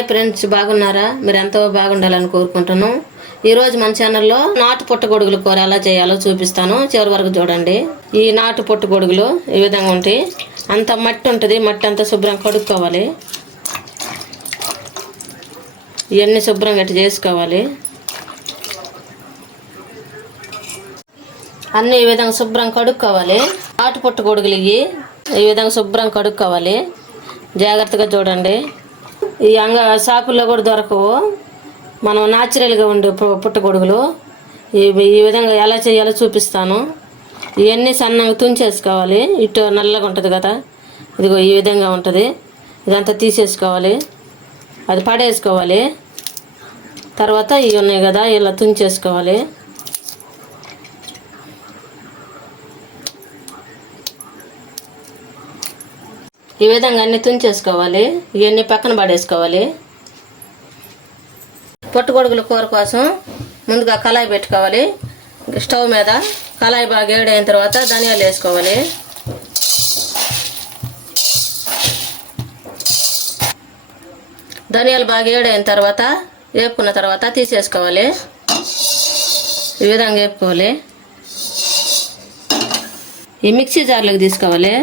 Hi friends, బాగున్నారా? మీరు ఎంతో బాగుండాలని కోరుకుంటున్నాను. ఈరోజు మన ఛానల్లో నాటు పుట్టగొడుగుల కూర ఎలా చేయాలో చూపిస్తాను. చివరి వరకు చూడండి. ఈ నాటు పుట్టగొడుగులు ఈ విధంగా ఉంటాయి. అంత మట్టి ఉంటుంది. మట్టి అంతా శుభ్రం కడుక్కోవాలి. ఇవన్నీ శుభ్రంగా ఇట్లా చేసుకోవాలి. అన్నీ ఈ విధంగా శుభ్రం కడుక్కోవాలి. నాటు పుట్టగొడుగులు ఈ విధంగా శుభ్రం కడుక్కోవాలి. జాగ్రత్తగా చూడండి. ఈ షాపుల్లో కూడా దొరకవు. మనం న్యాచురల్గా ఉండే పుట్టగొడుగులు ఈ విధంగా ఎలా చేయాలో చూపిస్తాను. ఇవన్నీ సన్నగా తుంచేసుకోవాలి. ఇటు నల్లగా ఉంటుంది కదా, ఇదిగో ఈ విధంగా ఉంటుంది. ఇదంతా తీసేసుకోవాలి, అది పడేసుకోవాలి. తర్వాత ఇవి ఉన్నాయి కదా, ఇలా తుంచేసుకోవాలి. ఈ విధంగా అన్నీ తుంచేసుకోవాలి. ఇవన్నీ పక్కన పడేసుకోవాలి. పుట్టగొడుగుల కూర కోసం ముందుగా కళాయి పెట్టుకోవాలి. స్టవ్ మీద కళాయి బాగా వేడైన తర్వాత ధనియాలు వేసుకోవాలి. ధనియాలు బాగా వేడైన తర్వాత వేపుకున్న తర్వాత తీసేసుకోవాలి. ఈ విధంగా వేపుకోవాలి. ఈ మిక్సీ జార్లోకి తీసుకోవాలి.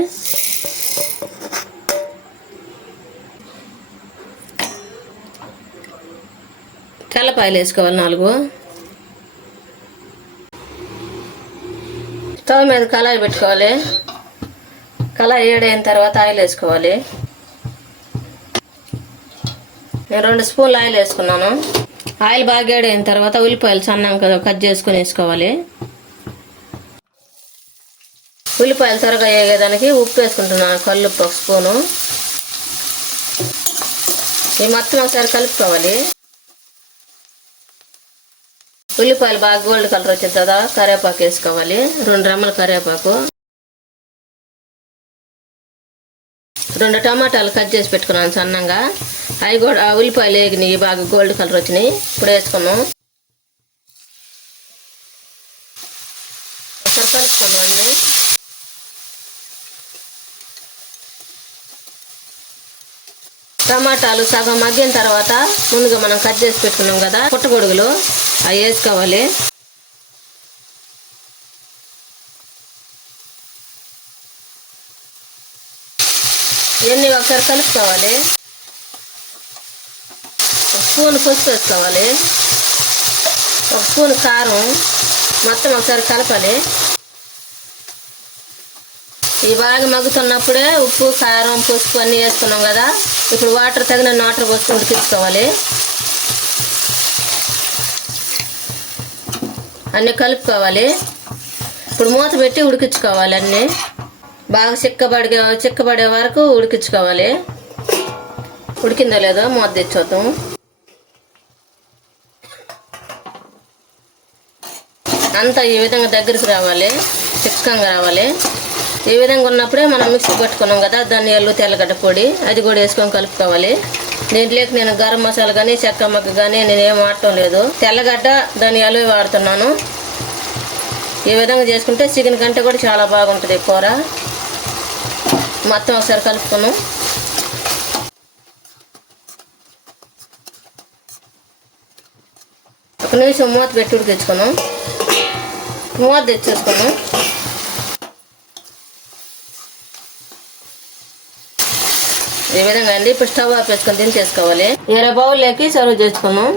తెల్లపాయలు వేసుకోవాలి 4. స్టవ్ మీద కళాయి పెట్టుకోవాలి. కళాయి వేడైన తర్వాత ఆయిల్ వేసుకోవాలి. నేను 2 స్పూన్లు ఆయిల్ వేసుకున్నాను. ఆయిల్ బాగా వేడైన తర్వాత ఉల్లిపాయలు సన్నంగా కట్ చేసుకొని వేసుకోవాలి. ఉల్లిపాయలు త్వరగా వేగేదానికి ఉప్పు వేసుకుంటున్నాను. కల్లుప్పు 1 స్పూను. ఇవి మొత్తం ఒకసారి కలుపుకోవాలి. ఉల్లిపాయలు బాగా గోల్డ్ కలర్ వచ్చిన తర్వాత కరివేపాకు వేసుకోవాలి. 2 రెమ్మల కరివేపాకు, 2 టమాటాలు కట్ చేసి పెట్టుకున్నాను సన్నంగా. అవి కూడా ఆ ఉల్లిపాయలు వేగినాయి, బాగా గోల్డ్ కలర్ వచ్చినాయి. ఇప్పుడు వేసుకున్నాం. ఒకసారి కలుపుకున్నాం అన్నీ. టమాటాలు సగం మగ్గిన తర్వాత ముందుగా మనం కట్ చేసి పెట్టుకున్నాం కదా పుట్టగొడుగులు, అవి వేసుకోవాలి. ఇవన్నీ ఒకసారి కలుపుకోవాలి. 1 స్పూన్ పసుపు వేసుకోవాలి. 1 స్పూన్ కారం. మొత్తం ఒకసారి కలపాలి. ఇవి బాగా మగ్గుతున్నప్పుడే ఉప్పు, కారం, పసుపు అన్నీ వేసుకున్నాం కదా. ఇప్పుడు వాటర్ తగిన వాటర్ పోసుకొని ఉడికించుకోవాలి. అన్నీ కలుపుకోవాలి. ఇప్పుడు మూత పెట్టి ఉడికించుకోవాలి. అన్నీ బాగా చిక్కబడే వరకు ఉడికించుకోవాలి. ఉడికిందో లేదో మూత తెచ్చొద్దాం. అంతా ఈ విధంగా దగ్గరికి రావాలి, చిక్కగా రావాలి. ఈ విధంగా ఉన్నప్పుడే మనం మిక్సీ పట్టుకున్నాం కదా ధనియాలు, తెల్లగడ్డ పొడి, అది కూడా వేసుకొని కలుపుకోవాలి. దీంట్లోకి నేను గరం మసాలా కానీ చెక్క మగ్గ కానీ నేనేం వాడటం లేదు. తెల్లగడ్డ, ధనియాలు వాడుతున్నాను. ఈ విధంగా చేసుకుంటే చికెన్ కంటే కూడా చాలా బాగుంటుంది కూర. మొత్తం ఒకసారి కలుపుకున్నాం. ఒక నిమిషం మూత పెట్టి ఉడికించుకున్నాం. మూత తెచ్చేసుకున్నాం. ఈ విధంగా అండి. ఇప్పుడు స్టవ్ ఆఫ్ వేసుకొని దించేసుకోవాలి. వేరే బౌల్లోకి సర్వ్ చేసుకున్నాం.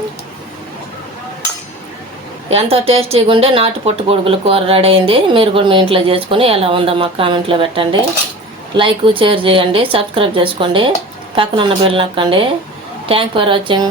ఎంతో టేస్టీగా ఉండే నాటు పుట్టగొడుగుల కూర రెడీ అయింది. మీరు కూడా మీ ఇంట్లో చేసుకుని ఎలా ఉందో మాకు కామెంట్లో పెట్టండి. లైక్, షేర్ చేయండి, సబ్స్క్రైబ్ చేసుకోండి, పక్కన ఉన్న బెల్ నొక్కండి. Thank for watching.